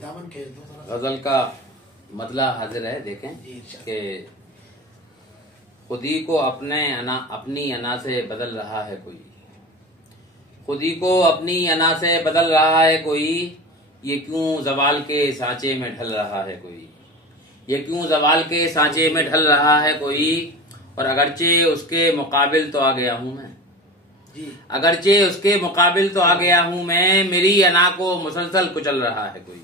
गजल का मतलब हाजिर है। देखें कि खुदी को अपनी अना से बदल रहा है कोई, खुदी को अपनी अना से बदल रहा है कोई, ये क्यों ज़वाल के सांचे में ढल रहा है कोई, ये क्यों ज़वाल के सांचे में ढल रहा है कोई। और अगरचे उसके मुकाबिल तो आ गया हूं मैं, अगरचे उसके मुकाबिल तो आ गया हूं मैं, मेरी अना को मुसलसल कुचल रहा है कोई,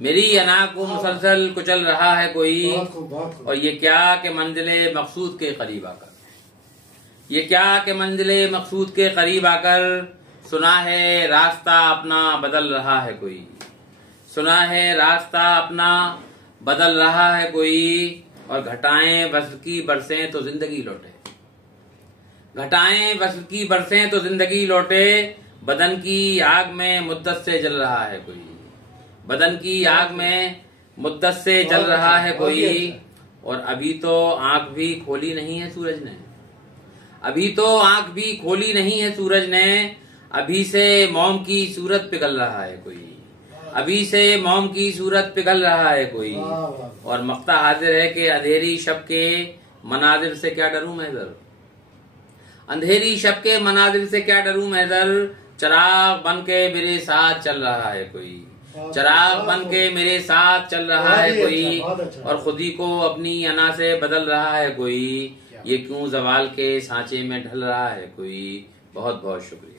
मेरी अना को मुसलसल कुचल रहा है कोई। और ये क्या कि मंजिले मकसूद के करीब आकर, ये क्या कि मंजिले मकसूद के करीब आकर, सुना है रास्ता अपना बदल रहा है कोई, सुना है रास्ता अपना बदल रहा है कोई। और घटाएं बस की बरसें तो जिंदगी लौटे, घटाएं बस की बरसें तो जिंदगी लौटे, बदन की आग में मुद्दत से जल रहा है कोई, बदन की आग में मुद्दत से जल रहा है कोई। और अभी तो आंख भी खोली नहीं है सूरज ने, अभी तो आंख भी खोली नहीं है सूरज ने, अभी से मौम की सूरत पिघल रहा है कोई, अभी से मौम की सूरत पिघल रहा है कोई। और मक्ता हाजिर है कि अंधेरी शब के मनाजिर से क्या डरूं मैं दर, अंधेरी शब के मनाजिर से क्या डरूं मैं दर, चिराग बन के मेरे साथ चल रहा है कोई, चिराग बन के मेरे साथ चल रहा है कोई। और खुदी को अपनी अना से बदल रहा है कोई, ये क्यों ज़वाल के सांचे में ढल रहा है कोई। बहुत बहुत शुक्रिया।